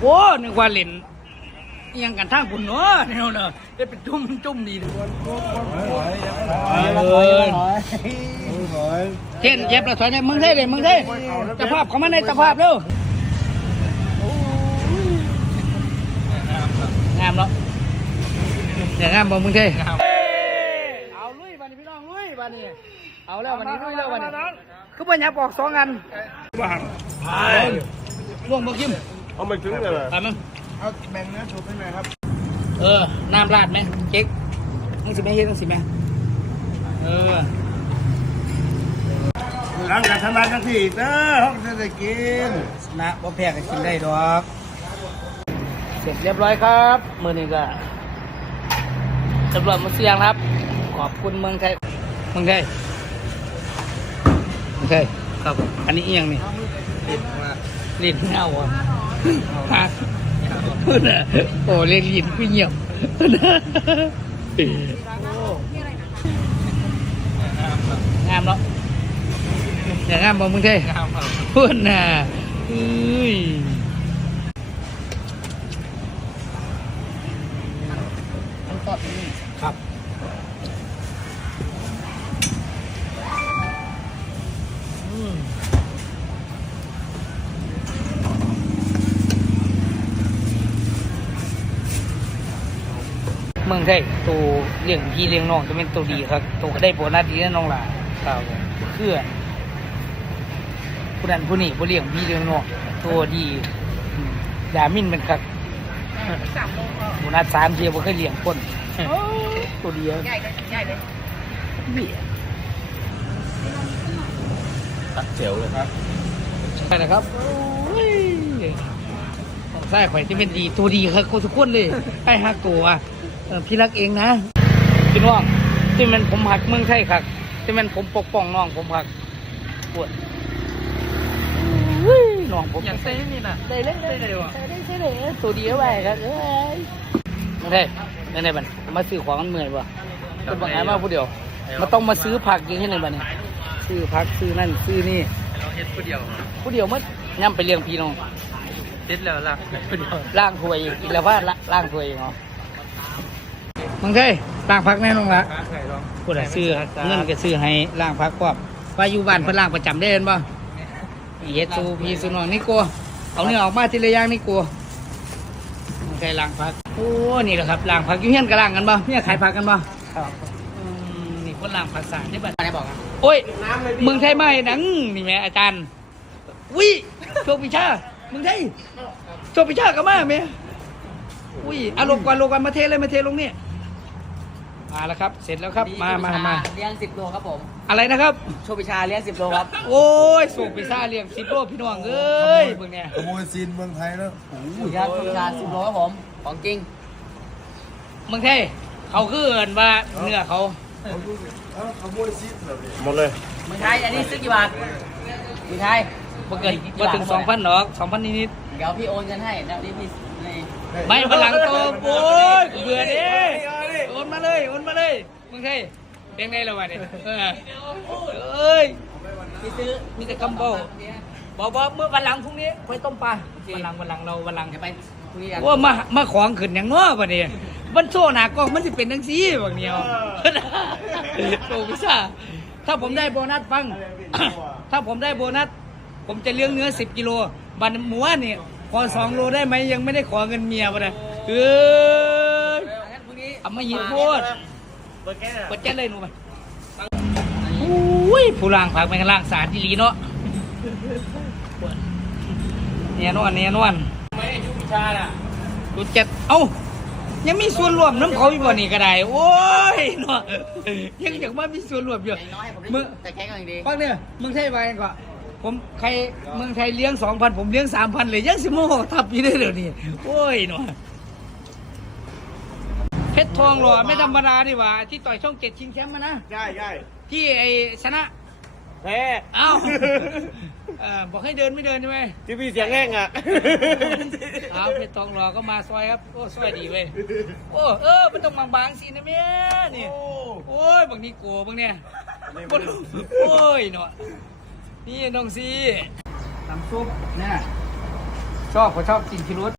โอ้นึกว่าเล่นอิหยังกันทางคุณเนาะเนี่ยเนาะได้เป็นจุ่มจุ่มนี่เออเทียนเย็บแล้วถอยเนี่ยมึงได้เลยมึงได้ตะภาพเขามาในตะภาพเร็วงามเนาะอย่างงามบ่มึงเท่เอาลุยบัดนี้พี่น้องลุยบัดนี้เอาแล้วบัดนี้ลุยแล้วบัดนี้คือบ่ยับออกสองอันล่วงบ่คิม เอาไม่ถึงเลยเหรอไปมึงเอาแบ่งเนื้อชุบให้หน่อยครับ เออ น้ำราดไหมเจ๊กมึงสิแม่เฮ็ดมึงสิแม่เออ หลังจากทำงานทั้งที่เด้อห้องจะได้กินนะบ่แพ้ก็กินได้ดอก เสร็จเรียบร้อยครับมือนี้ก็ตำรวจมาเสียงครับ ขอบคุณเมืองไทยเมืองไทยเมืองไทยครับผมอันนี้เอียงนี่ลิ้นเงาอะ ฮะพูดอะโอ้เล่นลิ้นกูเงียบงามเนาะอย่างงามบ่เมึงไทยพูดน่ะอุ้ย เมืองไทยตัวเลี้ยงพี่เลี้ยงน้องจะเป็นตัวดีครับตัวก็ได้โบนัสดีแน่น้องหล่ะครับเพื่อผู้นั้นผู้นี้ผู้เลี้ยงพี่เลี้ยงน้องตัวดีอืมยามินเป็นครับโบนัสสามเทียบ่เคยเลี้ยงคนตัวเดียวตักเจียวเลยครับใช่นะครับโอ้ยของใส่ข่อยที่เป็นดีตัวดีครับทุกคนเลยไอ้ฮักตัวเออ พี่รักเองนะพี่น้องที่มันผมหักเมืองไทยครับที่มันผมปกป้องน้องผมหักปวดอุ้ยน้องผมอยากเต้นนี่นะได้เล่นได้เลยวะได้ได้เลยตัวดีเอาไว้ครับเอ้ยเมืองไทยในในบันมาซื้อของมันเมื่อยป่ะเป็นบางงานมาผู้เดียวมาต้องมาซื้อผักอยังไงในบันนี้ซื้อผักซื้อนั่นซื้อนี่เราเฮ็ดผู้เดียวผู้เดียวมัดย่ำไปเลี้ยงพี่น้องเฮ็ดแล้วล่ะผู้เดียวล่างถ้วยอีกอีกแล้วว่าละล่างถ้วยเองเหรอ มึงเคยล่างพักแน่นอนละค้าไข่ลองผู้ใดซื้อเงินก็ซื้อให้ล่างพักครอบว่าอยู่บ้านเพิ่นล่างประจำได้เห็นบ่เฮ็ดสูพี่สูน้องนี่กลัวเอาเนื้อออกมาทีละอย่างนี่กลัวมึงเคยล่างพักโอ้นี่แหละครับล่างพักอยู่เฮียนก็ล่างกันบ่เนี่ยขายผักกันบ่ครับนี่คนล่างผักสารได้บ่ได้บอกโอ้ยมึงไทยไหมหนังนี่แม่อาจารย์วิโชควิชามึงไทยโชว์พิชากับมาเมียอุ้ยเอาลงก่อนลงก่อนมาเทเลยมาเทลงนี่ มาแล้วครับ เสร็จแล้วครับมามามาเลี้ยงสิบโลครับผม อะไรนะครับโชว์ปิชาเลี้ยงสิบโลครับ โอ้ยส่งพิซซ่าเลี้ยงสิบโลพี่น้องเอ้ยเบิ่งเนี่ยขโมยซีนเมืองไทยแล้วโอ้โหครับโชว์ปิชาสิบโลครับผม ของจริงเมืองไทยเขาคือเอินว่าเนื้อเขาขโมยซีนหมดเลยเมืองไทยอันนี้ซื้อกี่บาทเมืองไทยบ่เกินบ่ถึงสองพันหรอกสองพันนิดเดี๋ยวพี่โอนเงินให้แล้วนี่พี่นี่ๆไม่พลังโตโอ้ยกูเบื่อดิ โอนมาเลยโอนมาเลยเมืองไทยเลี้ยงได้แล้ววะเนี่ยเออเอ้ยพี่ซื้อมีแต่คำบอกบอกว่าเมื่อวันหลังพรุ่งนี้ไปต้มปลาวันหลังวันหลังเราวันหลังจะไปพรุ่งนี้กันว่ามามาของขึ้นอย่างง้อปะเนี่ยมันโซ่หนากล้องมันจะเป็นทั้งสีบางเดียวโอ้พิซซ่าถ้าผมได้โบนัสฟัง ถ้าผมได้โบนัส ผมจะเลี้ยงเนื้อสิบกิโล บันหมูนี่ขอสองโลได้ไหมยังไม่ได้ขอเงินเมียปะเนี่ยเอ้ยงั้นพรุ่งนี้ เอามาหยิบโพดเปิดแก๊สเปิดแก๊สเลยหนูไปอุ้ยผู้ล่างผักเป็นล่างสารที่ลีเนาะเนี่ยนวลเนี่ยนวลไม่ได้ชูวิชาน่ะดูเจ็ดเอ้ายังมีส่วนรวมน้ำเขาอีกบ่นี่ก็ได้ โอ้ยเนาะยังอยากมามีส่วนรวมอยู่น้อยผมมึงแต่แค่ก็ยังดีฟังเนี่ยเมืองไทยไปกันก่อนผมใครเมืองไทยเลี้ยงสองพันผมเลี้ยงสามพันเลยยังสิโมโหทับอยู่ได้เดี๋ยวนี้โอ้ยเนาะ เพชรทองหล่อไม่ธรรมดาดีหว่า ที่ต่อยช่องเจ็ดชิงแชมป์มานะได้ได้ที่ไอชนะ แพ้เอ้าเออบอกให้เดินไม่เดินใช่ไหมที่พี่เสียงแห้งอะเอาเพชรทองหล่อก็มาซอยครับ โอ้ซอยดีเว้ยโอ้เออมันต้องบางบางๆสินะแม่นี่ โอ้ยบางทีโกบางเนี่ยบนโอ้ยเนาะนี่น้องซีน้ำซุปเนี่ยชอบผมชอบกินพิรุษ